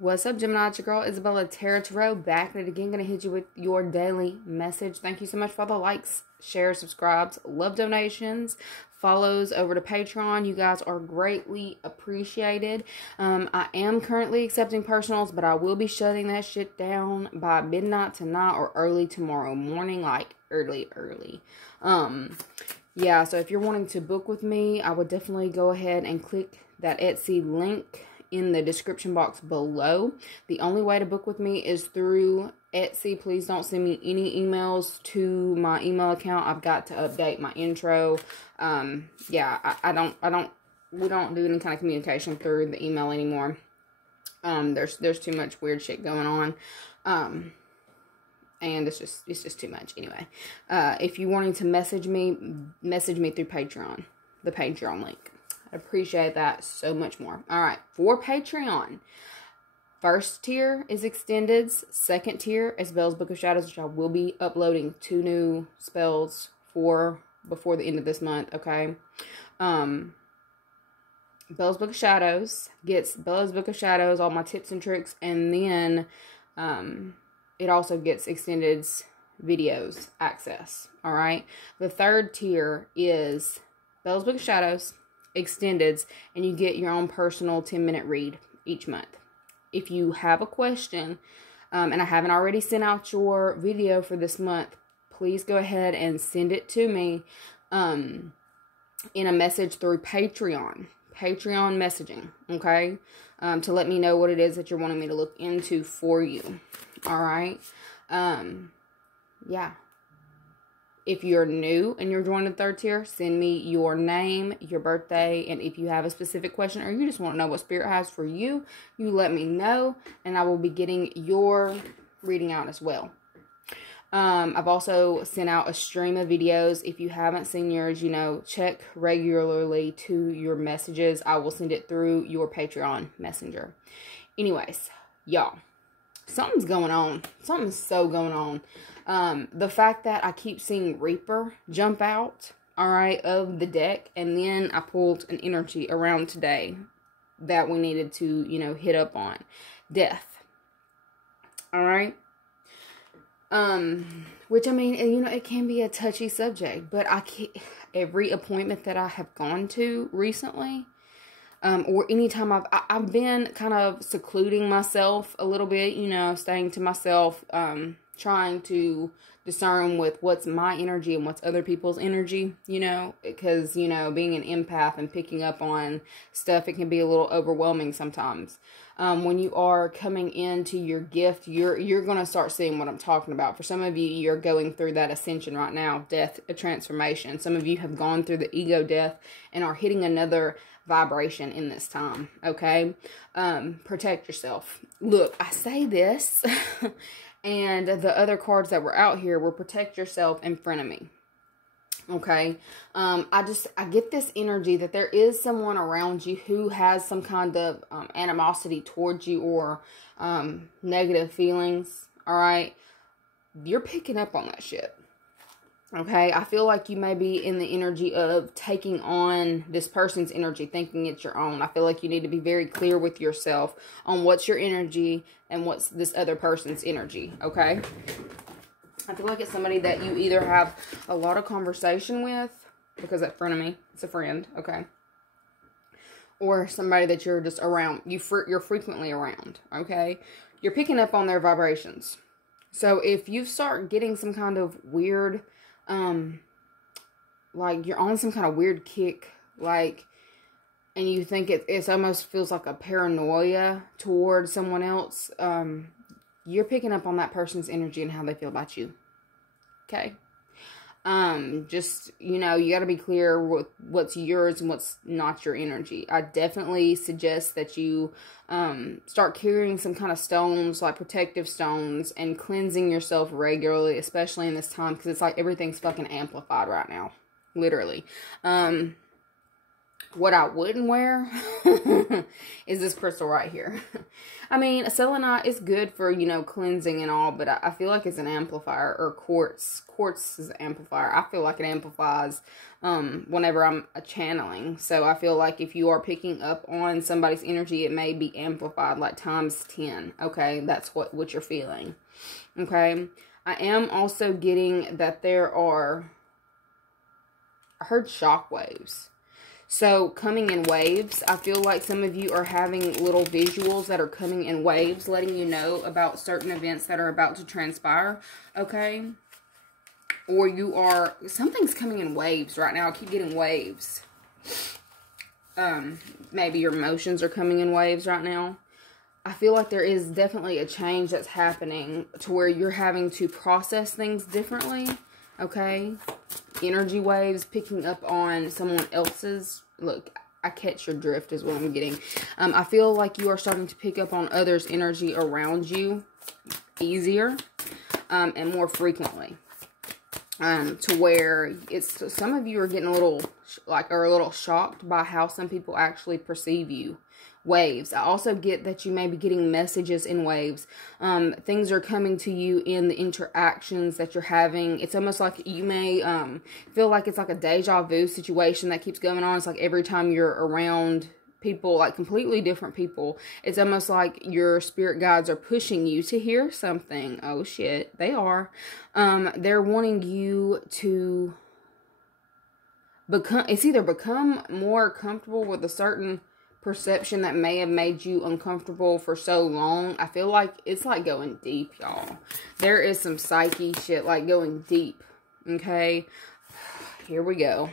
What's up, Gemini? It's your girl, isabellaTtarot, back at it again. Going to hit you with your daily message. Thank you so much for all the likes, shares, subscribes, love donations, follows over to Patreon. You guys are greatly appreciated. I am currently accepting personals, but I will be shutting that shit down by midnight tonight or early tomorrow morning, like early. Yeah, so if you're wanting to book with me, I would definitely go ahead and click that Etsy link in the description box below. The only way to book with me is through Etsy. Please don't send me any emails to my email account. I've got to update my intro. Yeah, we don't do any kind of communication through the email anymore. There's too much weird shit going on. And it's just too much anyway. If you're wanting to message me through Patreon, the Patreon link. I appreciate that so much more. All right, for Patreon, first tier is Extendeds. Second tier is Belle's Book of Shadows, which I will be uploading 2 new spells for before the end of this month, okay? Belle's Book of Shadows gets Belle's Book of Shadows, all my tips and tricks, and then it also gets Extendeds videos access, all right? The third tier is Belle's Book of Shadows, Extendeds, and you get your own personal 10-minute read each month. If you have a question, and I haven't already sent out your video for this month, please go ahead and send it to me in a message through Patreon messaging, okay? To let me know what it is that you're wanting me to look into for you, all right? Yeah. If you're new and you're joining the third tier, send me your name, your birthday, and if you have a specific question or you just want to know what Spirit has for you, you let me know, and I will be getting your reading out as well. I've also sent out a stream of videos. If you haven't seen yours, check regularly to your messages. I will send it through your Patreon messenger. Anyways, y'all, something's going on. Something's so going on. The fact that I keep seeing Reaper jump out, all right, of the deck, and then I pulled an energy around today that we needed to, hit up on. Death. All right. Which, I mean, it can be a touchy subject, but every appointment that I have gone to recently, or anytime I've been kind of secluding myself a little bit, staying to myself, trying to discern with what's my energy and what's other people's energy, because, being an empath and picking up on stuff, it can be a little overwhelming sometimes. When you are coming into your gift, you're going to start seeing what I'm talking about. For some of you, you're going through that ascension right now, death, a transformation. Some of you have gone through the ego death and are hitting another vibration in this time, okay? Protect yourself. Look, I say this, and the other cards that were out here were protect yourself in front of me. Okay. I get this energy that there is someone around you who has some kind of animosity towards you or negative feelings. All right. You're picking up on that shit. Okay. I feel like you may be in the energy of taking on this person's energy, thinking it's your own. I feel like you need to be very clear with yourself on what's your energy and what's this other person's energy. Okay. I feel like it's somebody that you either have a lot of conversation with, because in front of me, it's a friend, okay? Or somebody that you're just around, you're frequently around, okay? You're picking up on their vibrations. So if you start getting some kind of weird, like you're on some kind of weird kick, like, and you think it almost feels like a paranoia towards someone else, you're picking up on that person's energy and how they feel about you. Okay. Just, you got to be clear with what's yours and what's not your energy. I definitely suggest that you start carrying some kind of stones, like protective stones, and cleansing yourself regularly, especially in this time, because it's like everything's fucking amplified right now. Literally. What I wouldn't wear is this crystal right here. I mean, selenite is good for, you know, cleansing and all, but I feel like it's an amplifier, or quartz. Quartz is an amplifier. I feel like it amplifies whenever I'm channeling. So I feel like if you are picking up on somebody's energy, it may be amplified like times 10. Okay, that's what you're feeling. Okay, I am also getting that there are, I heard shock waves. So, coming in waves, I feel like some of you are having little visuals that are coming in waves, letting you know about certain events that are about to transpire, okay? Or you are, something's coming in waves right now. I keep getting waves. Maybe your emotions are coming in waves right now. I feel like there is definitely a change that's happening to where you're having to process things differently, okay? Energy waves, picking up on someone else's. Look, I catch your drift is what I'm getting. I feel like you are starting to pick up on others' energy around you easier and more frequently. To where it's, some of you are getting a little, are a little shocked by how some people actually perceive you. Waves. I also get that you may be getting messages in waves. Things are coming to you in the interactions that you're having. It's almost like you may feel like it's like a deja vu situation that keeps going on. It's like every time you're around people, like completely different people, it's almost like your spirit guides are pushing you to hear something. Oh shit, they are. They're wanting you to become more comfortable with a certain perception that may have made you uncomfortable for so long. I feel like it's like going deep, y'all. There is some psyche shit like going deep. Okay, here we go.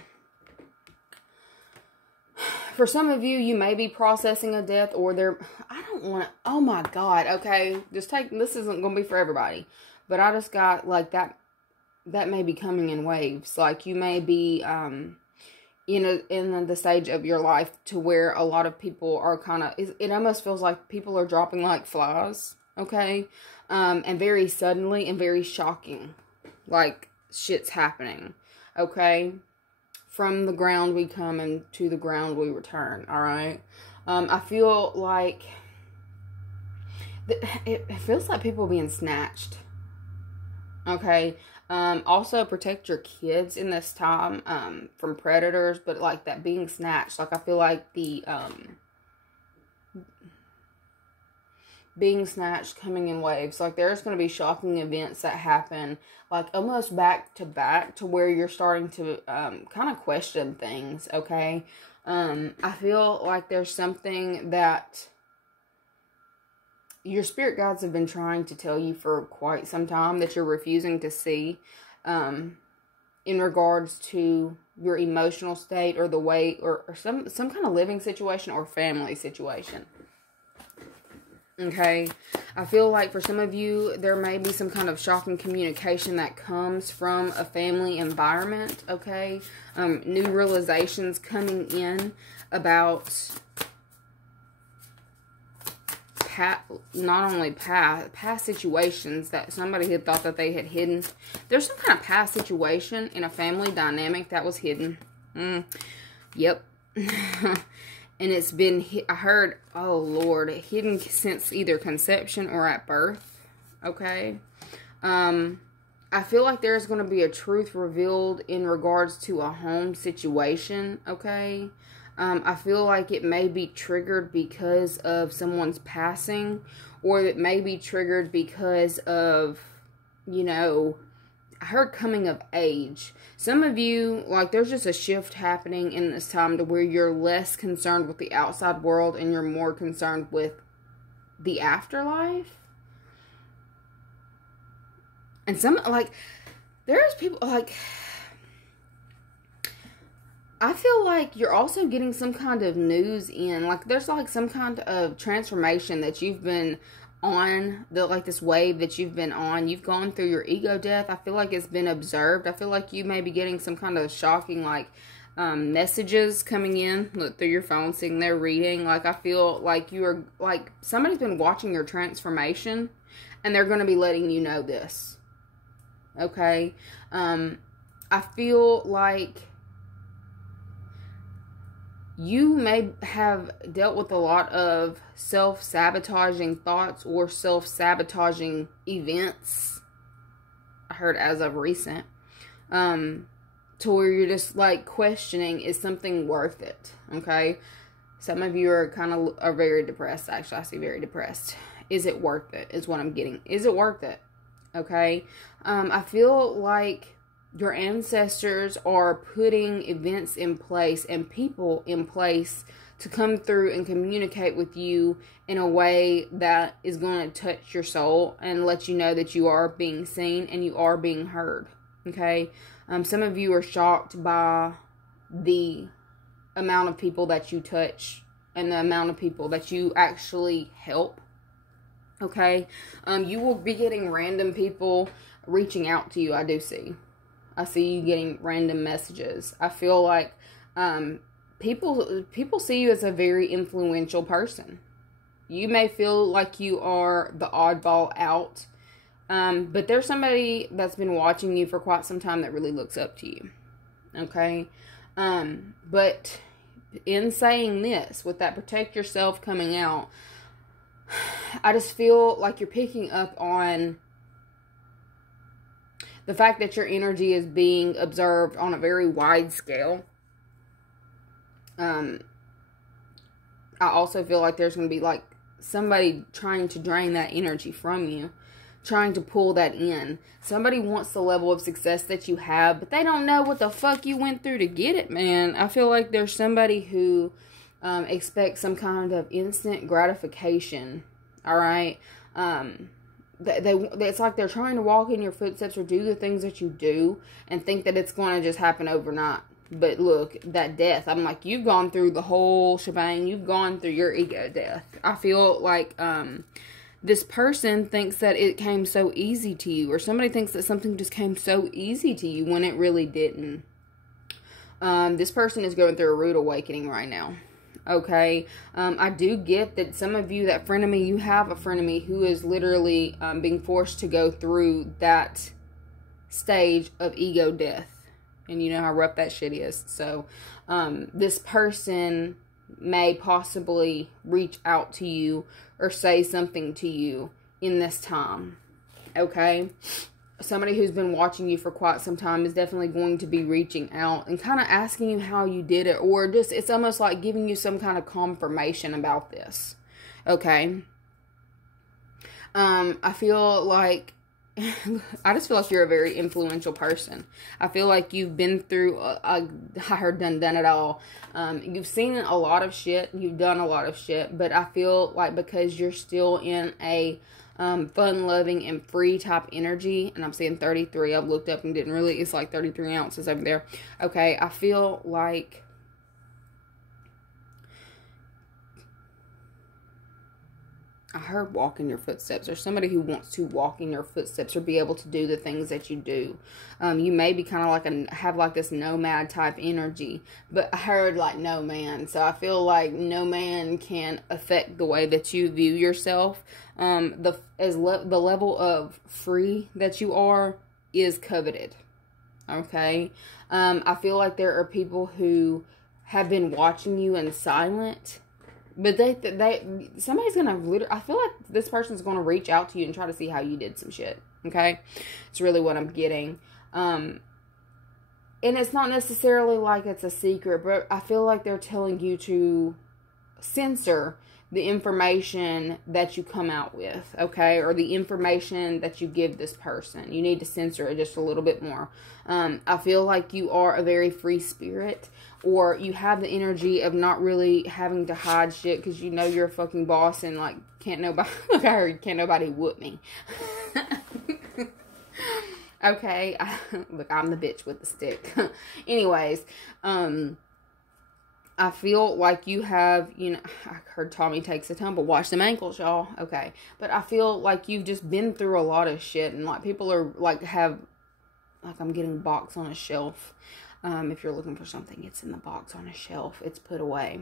For some of you, you may be processing a death, or I don't want to, oh my God, okay, this isn't going to be for everybody, but I just got like that may be coming in waves. Like you may be, in the stage of your life to where a lot of people are kind of, it almost feels like people are dropping like flies, okay? And very suddenly and very shocking, like shit's happening, okay? From the ground we come and to the ground we return, all right? I feel like, it feels like people being snatched, okay? Also protect your kids in this time, from predators, but like that being snatched, like I feel like the, being snatched coming in waves, like there's going to be shocking events that happen, like almost back to back, to where you're starting to, kind of question things, okay? I feel like there's something that your spirit guides have been trying to tell you for quite some time that you're refusing to see, in regards to your emotional state, or the way, or some kind of living situation or family situation. Okay, I feel like for some of you, there may be some kind of shocking communication that comes from a family environment, okay? New realizations coming in about not only past situations that somebody had thought that they had hidden. There's some kind of past situation in a family dynamic that was hidden. Yep. And it's been, I heard, oh Lord, hidden since either conception or at birth. Okay. I feel like there's going to be a truth revealed in regards to a home situation. Okay. I feel like it may be triggered because of someone's passing, or it may be triggered because of, I heard coming of age. Some of you, like, there's just a shift happening in this time to where you're less concerned with the outside world and you're more concerned with the afterlife. And some, like, there's people, like, I feel like you're also getting some kind of news in, like, there's, like, some kind of transformation that you've been on, this wave that you've been on. You've gone through your ego death. I feel like it's been observed. I feel like you may be getting some kind of shocking, like, messages coming in, look, through your phone, sitting there reading. Like, I feel like you are, like, somebody's been watching your transformation, and they're going to be letting you know this. Okay? I feel like you may have dealt with a lot of self-sabotaging thoughts or self-sabotaging events. I heard as of recent. To where you're just like questioning, is something worth it? Okay. Some of you are very depressed. Actually, I see very depressed. Is it worth it? Is what I'm getting. Is it worth it? Okay. I feel like your ancestors are putting events in place and people in place to come through and communicate with you in a way that is going to touch your soul and let you know that you are being seen and you are being heard. Okay. Some of you are shocked by the amount of people that you touch and the amount of people that you actually help. Okay. You will be getting random people reaching out to you. I see you getting random messages. I feel like people see you as a very influential person. You may feel like you are the oddball out, but there's somebody that's been watching you for quite some time that really looks up to you. Okay? But in saying this, with that protect yourself coming out, I just feel like you're picking up on the fact that your energy is being observed on a very wide scale. I also feel like there's going to be like somebody trying to drain that energy from you, trying to pull that in. Somebody wants the level of success that you have, but they don't know what the fuck you went through to get it, man. I feel like there's somebody who expects some kind of instant gratification. All right. It's like they're trying to walk in your footsteps or do the things that you do and think that it's going to just happen overnight. But look, that death, I'm like, you've gone through the whole shebang. You've gone through your ego death. I feel like this person thinks that it came so easy to you, or somebody thinks that something just came so easy to you when it really didn't. This person is going through a rude awakening right now. Okay, I do get that some of you, that frenemy, you have a frenemy who is literally being forced to go through that stage of ego death. And you know how rough that shit is. So, this person may possibly reach out to you or say something to you in this time. Okay? Somebody who's been watching you for quite some time is definitely going to be reaching out and kind of asking you how you did it, or just, it's almost like giving you some kind of confirmation about this. Okay? I feel like I just feel like you're a very influential person. I feel like you've been through, I heard done it all. You've seen a lot of shit. You've done a lot of shit. But I feel like because you're still in a fun-loving and free type energy, and I'm saying 33. I've looked up and didn't really. It's like 33 ounces over there. Okay, I feel like I heard walk in your footsteps, or somebody who wants to walk in your footsteps or be able to do the things that you do. You may be kind of like have like this nomad type energy, but I heard like no man. So I feel like no man can affect the way that you view yourself. The level of free that you are is coveted. Okay. I feel like there are people who have been watching you in silent. But somebody's gonna literally, I feel like this person's gonna reach out to you and try to see how you did some shit. Okay? It's really what I'm getting. And it's not necessarily like it's a secret, but I feel like they're telling you to censor the information that you come out with, okay? Or the information that you give this person. You need to censor it just a little bit more. I feel like you are a very free spirit, or you have the energy of not really having to hide shit because you know you're a fucking boss and like can't nobody, look, I heard can't nobody whoop me. Okay, look, I'm the bitch with the stick. Anyways, I feel like you have, you know, I heard Tommy takes a tumble. Watch them ankles, y'all. Okay. But I feel like you've just been through a lot of shit. And, like, people are, like, I'm getting box on a shelf. If you're looking for something, it's in the box on a shelf. It's put away.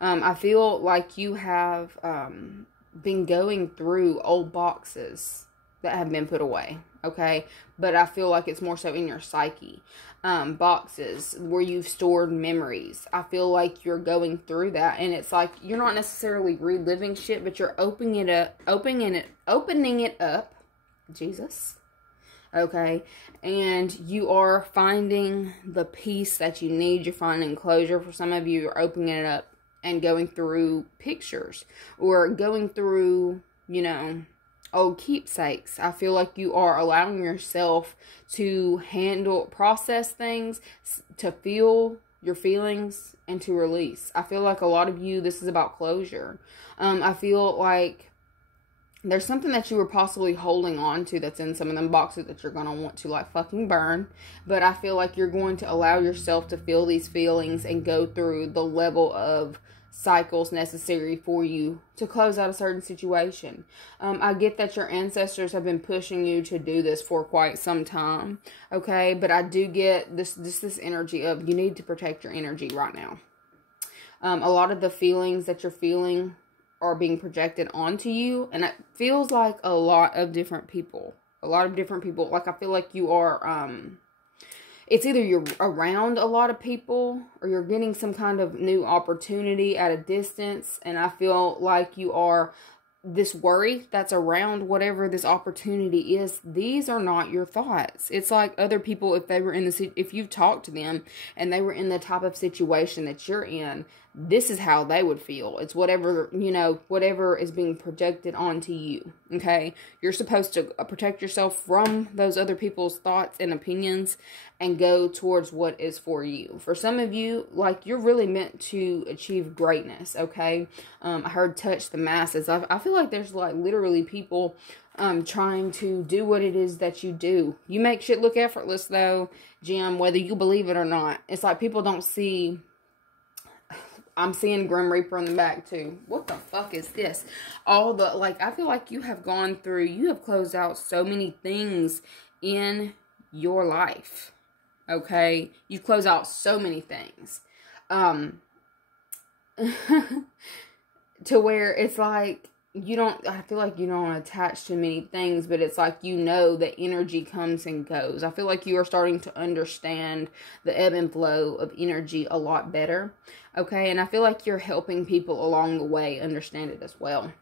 I feel like you have been going through old boxes. that have been put away, okay? But I feel like it's more so in your psyche. Boxes where you've stored memories. I feel like you're going through that, and it's like you're not necessarily reliving shit, but you're opening it up. Jesus. Okay, and you are finding the peace that you need. You're finding closure. For some of you, you're opening it up and going through pictures or going through, you know, old keepsakes. I feel like you are allowing yourself to process things, to feel your feelings, and to release. I feel like a lot of you, this is about closure. I feel like there's something that you were possibly holding on to that's in some of them boxes that you're going to want to like fucking burn. But I feel like you're going to allow yourself to feel these feelings and go through the level of cycles necessary for you to close out a certain situation. I get that your ancestors have been pushing you to do this for quite some time. Okay, but I do get this energy of you need to protect your energy right now. A lot of the feelings that you're feeling are being projected onto you, and it feels like a lot of different people. Like, I feel like you are, it's either you're around a lot of people, or you're getting some kind of new opportunity at a distance, and I feel like you are, this worry that's around whatever this opportunity is, these are not your thoughts. It's like other people, if you've talked to them, and they were in the type of situation that you're in, this is how they would feel. It's whatever, you know, whatever is being projected onto you, okay? You're supposed to protect yourself from those other people's thoughts and opinions and go towards what is for you. For some of you, like, you're really meant to achieve greatness, okay? I heard touch the masses. I feel like there's, like, literally people trying to do what it is that you do. You make shit look effortless, though, Jim, whether you believe it or not. It's like people don't see... I'm seeing Grim Reaper in the back, too. What the fuck is this? I feel like you have closed out so many things in your life. Okay? You've closed out so many things. To where it's like, I feel like you don't attach to many things, but it's like, you know, that energy comes and goes. I feel like you are starting to understand the ebb and flow of energy a lot better. Okay, and I feel like you're helping people along the way understand it as well.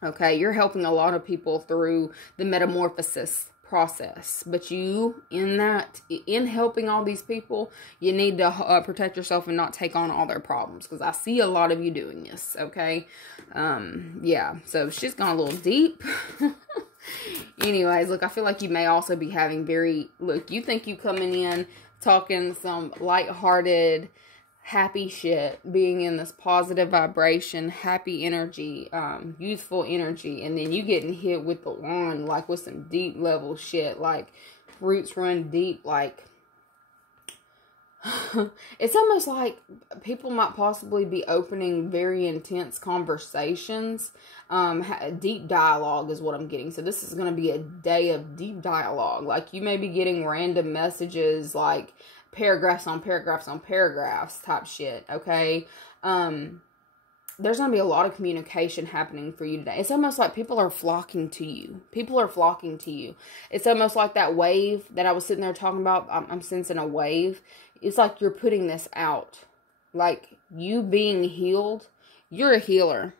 Okay, you're helping a lot of people through the metamorphosis process. But you, in helping all these people, you need to protect yourself and not take on all their problems. Because I see a lot of you doing this, okay? Yeah, so she's gone a little deep. Anyways, look, I feel like you may also be having you think you coming in, talking some lighthearted, happy shit, being in this positive vibration, happy energy, youthful energy, and then you getting hit with the wand, like with some deep level shit, like roots run deep, like it's almost like people might possibly be opening very intense conversations. Deep dialogue is what I'm getting. So this is going to be a day of deep dialogue. Like, you may be getting random messages, like paragraphs on paragraphs on paragraphs type shit, okay? There's going to be a lot of communication happening for you today. It's almost like people are flocking to you. It's almost like that wave that I was sitting there talking about. I'm sensing a wave. It's like you're putting this out. Like, you being healed, you're a healer.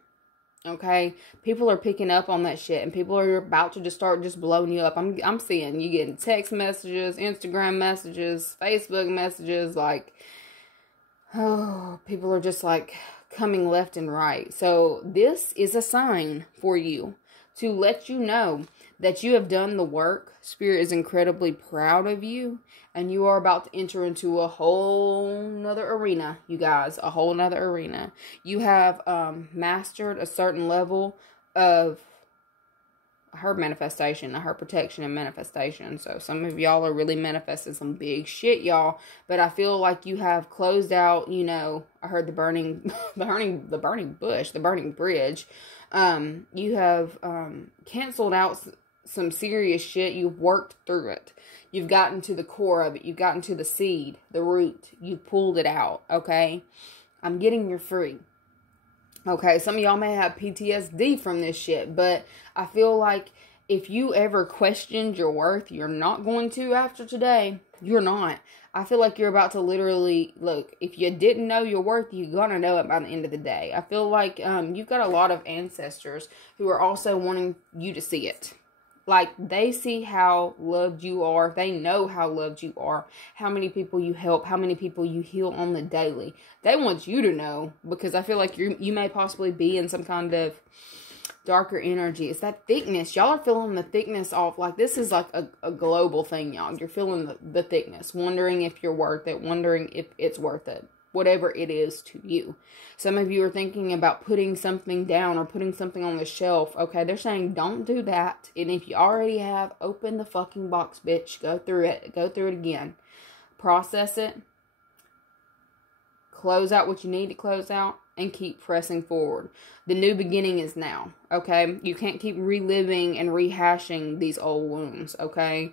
Okay, people are picking up on that shit, and people are about to just start blowing you up. I'm seeing you getting text messages, Instagram messages, Facebook messages, like, oh, people are just like coming left and right. So this is a sign for you to let you know that you have done the work. Spirit is incredibly proud of you, and you are about to enter into a whole nother arena, you guys, a whole nother arena. You have mastered a certain level of, I heard manifestation, I heard protection and manifestation. So some of y'all are really manifesting some big shit, y'all. But I feel like you have closed out, you know, I heard the burning bush, the burning bridge. You have canceled out some serious shit. You've worked through it. You've gotten to the core of it. You've gotten to the seed, the root. You pulled it out, okay? I'm getting you free. Okay, some of y'all may have PTSD from this shit, but I feel like if you ever questioned your worth, you're not going to after today. You're not. I feel like you're about to literally, look, if you didn't know your worth, you're going to know it by the end of the day. I feel like you've got a lot of ancestors who are also wanting you to see it. Like, they see how loved you are. They know how loved you are. How many people you help. How many people you heal on the daily. They want you to know, because I feel like you may possibly be in some kind of darker energy. It's that thickness. Y'all are feeling the thickness off. Like, this is like a global thing, y'all. You're feeling the thickness. Wondering if you're worth it. Wondering if it's worth it. Whatever it is to you. Some of you are thinking about putting something down or putting something on the shelf. Okay, they're saying don't do that. And if you already have, open the fucking box, bitch. Go through it. Go through it again. Process it. Close out what you need to close out. And keep pressing forward. The new beginning is now. Okay, you can't keep reliving and rehashing these old wounds. Okay,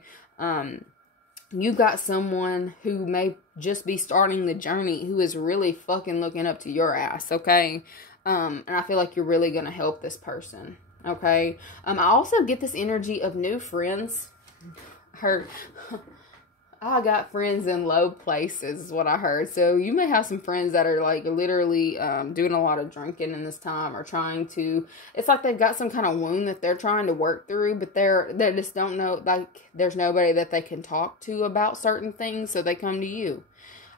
you got someone who may just be starting the journey who is really fucking looking up to your ass, okay? And I feel like you're really going to help this person, okay? I also get this energy of new friends. I got friends in low places is what I heard. So you may have some friends that are like literally doing a lot of drinking in this time, or trying to, it's like they've got some kind of wound that they're trying to work through, but they just don't know, like there's nobody that they can talk to about certain things, so they come to you.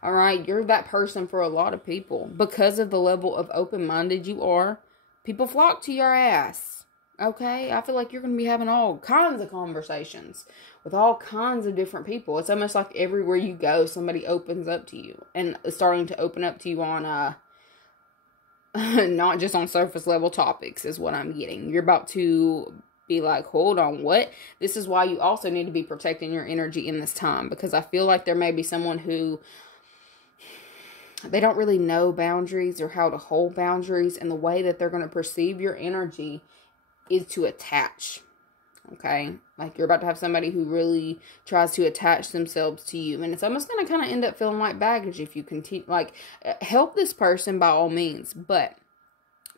All right, you're that person for a lot of people. Because of the level of open-minded you are, people flock to your ass. Okay, I feel like you're going to be having all kinds of conversations with all kinds of different people. It's almost like everywhere you go, somebody opens up to you and is starting to open up to you on, not just on surface level topics is what I'm getting. You're about to be like, hold on, what? This is why you also need to be protecting your energy in this time, because I feel like there may be someone who they don't really know boundaries or how to hold boundaries, and the way that they're going to perceive your energy is to attach. Okay, like you're about to have somebody who really tries to attach themselves to you, and it's almost going to kind of end up feeling like baggage if you continue. Like, help this person by all means, but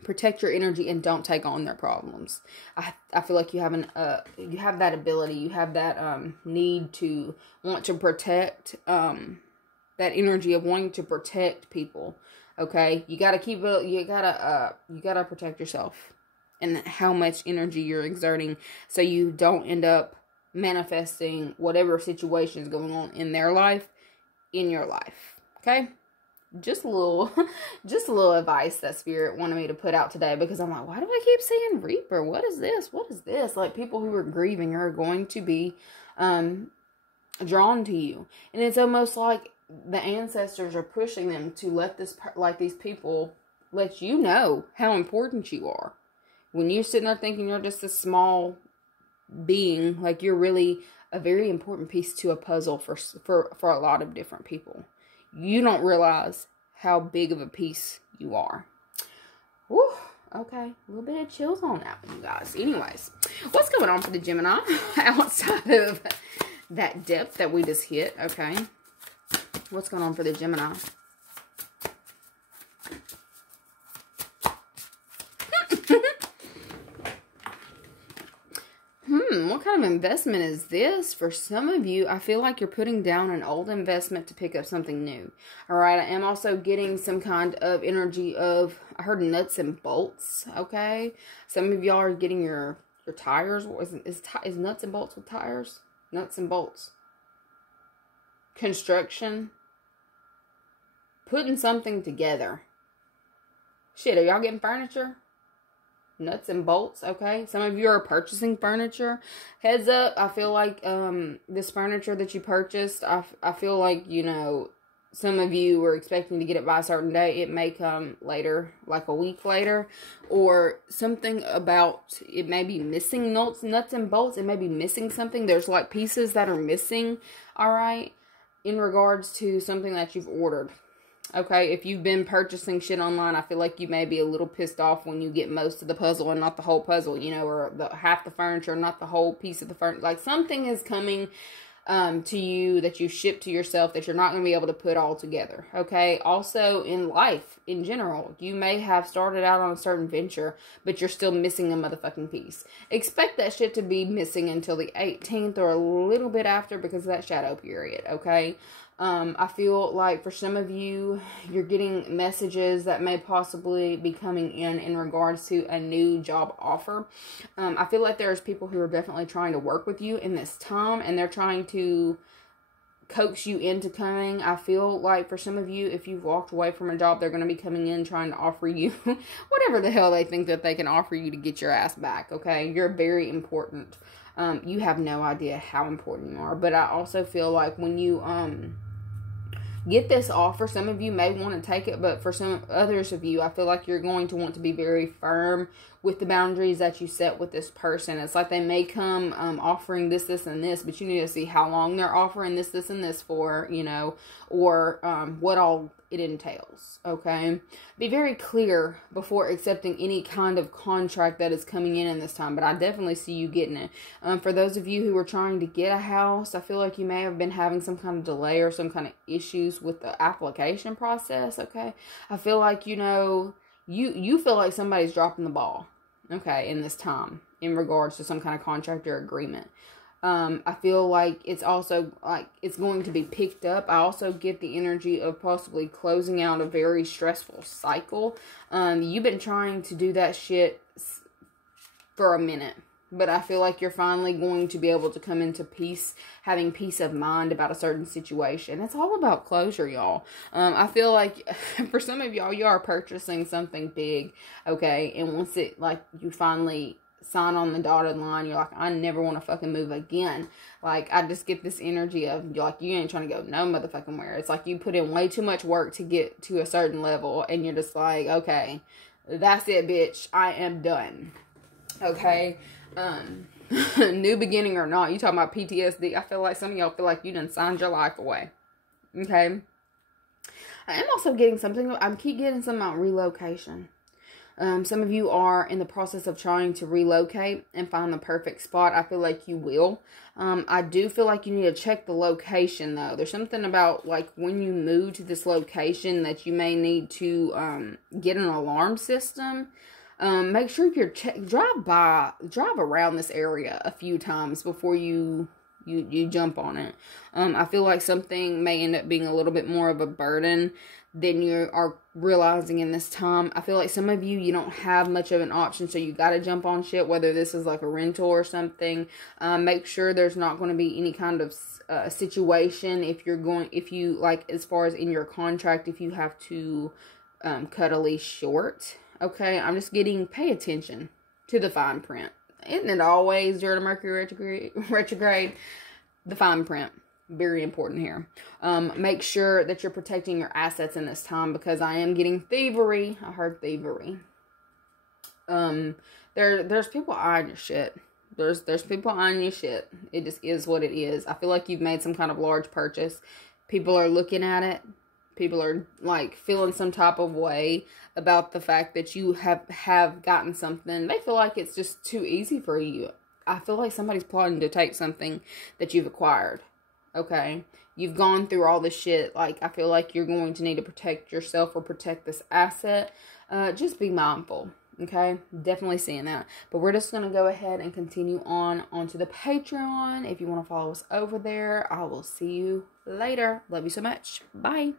protect your energy and don't take on their problems. I feel like you have you have that ability, you have that need to want to protect, that energy of wanting to protect people. Okay, you got to keep it. You gotta protect yourself and how much energy you're exerting, so you don't end up manifesting whatever situation is going on in their life in your life. Okay, just a little advice that Spirit wanted me to put out today, because I'm like, why do I keep seeing Reaper? What is this? What is this? Like, people who are grieving are going to be drawn to you, and it's almost like the ancestors are pushing them to let these people let you know how important you are. When you're sitting there thinking you're just a small being, like you're really a very important piece to a puzzle for a lot of different people. You don't realize how big of a piece you are. Whew, okay, a little bit of chills on that one, you guys. Anyways, what's going on for the Gemini outside of that depth that we just hit? Okay, what's going on for the Gemini? What kind of investment is this? For some of you, I feel like you're putting down an old investment to pick up something new. Alright, I am also getting some kind of energy of, I heard nuts and bolts, okay? Some of y'all are getting your tires. Is nuts and bolts with tires? Nuts and bolts. Construction. Putting something together. Shit, are y'all getting furniture? Nuts and bolts, okay? Some of you are purchasing furniture. Heads up, I feel like this furniture that you purchased, I feel like, you know, some of you were expecting to get it by a certain day. It may come later, like a week later, or something about it may be missing nuts and bolts. It may be missing something. There's like pieces that are missing, all right, in regards to something that you've ordered. Okay, if you've been purchasing shit online, I feel like you may be a little pissed off when you get most of the puzzle and not the whole puzzle, you know, or half the furniture, not the whole piece of the furniture. Like, something is coming to you, that you ship to yourself, that you're not going to be able to put all together, okay? Also, in life, in general, you may have started out on a certain venture, but you're still missing a motherfucking piece. Expect that shit to be missing until the 18th or a little bit after, because of that shadow period, okay? I feel like for some of you, you're getting messages that may possibly be coming in regards to a new job offer. I feel like there's people who are definitely trying to work with you in this time, and they're trying to coax you into coming. I feel like for some of you, if you've walked away from a job, they're going to be coming in trying to offer you whatever the hell they think that they can offer you to get your ass back, okay? You're very important. You have no idea how important you are. But I also feel like when you get this offer, some of you may want to take it, but for some others of you, I feel like you're going to want to be very firm with the boundaries that you set with this person. It's like they may come offering this, and this, but you need to see how long they're offering this, and this for, you know, or what all it entails, okay? Be very clear before accepting any kind of contract that is coming in this time, but I definitely see you getting it. For those of you who are trying to get a house, I feel like you may have been having some kind of delay or some kind of issues with the application process, okay? I feel like, you know, you feel like somebody's dropping the ball, okay, in this time in regards to some kind of contract or agreement. I feel like it's also like it's going to be picked up. I also get the energy of possibly closing out a very stressful cycle. You've been trying to do that shit for a minute, but I feel like you're finally going to be able to come into peace, having peace of mind about a certain situation. It's all about closure, y'all. I feel like for some of y'all, you are purchasing something big, okay? And once it, like, you finally sign on the dotted line, you're like, I never want to fucking move again. Like, I just get this energy of, like, you ain't trying to go no motherfucking where. It's like you put in way too much work to get to a certain level, and you're just like, okay, that's it, bitch. I am done. Okay? New beginning or not, you talking about PTSD. I feel like some of y'all feel like you done signed your life away. Okay? I am also getting something, I keep getting something about relocation. Some of you are in the process of trying to relocate and find the perfect spot. I feel like you will. I do feel like you need to check the location, though. There's something about, like, when you move to this location that you may need to get an alarm system. Make sure you're drive around this area a few times before you jump on it. I feel like something may end up being a little bit more of a burden than you are realizing in this time. I feel like some of you don't have much of an option, so you got to jump on shit, whether this is like a rental or something. Make sure there's not going to be any kind of situation if you like, as far as in your contract, if you have to cut a lease short. Okay, I'm just getting, pay attention to the fine print. Isn't it always during a Mercury retrograde? The fine print. Very important here. Make sure that you're protecting your assets in this time, because I am getting thievery. I heard thievery. There's people eyeing your shit. There's people eyeing your shit. It just is what it is. I feel like you've made some kind of large purchase. People are looking at it. People are, like, feeling some type of way about the fact that you have gotten something. They feel like it's just too easy for you. I feel like somebody's plotting to take something that you've acquired. Okay? You've gone through all this shit. Like, I feel like you're going to need to protect yourself or protect this asset. Just be mindful. Okay? Definitely seeing that. But we're just going to go ahead and continue onto the Patreon. If you want to follow us over there, I will see you later. Love you so much. Bye.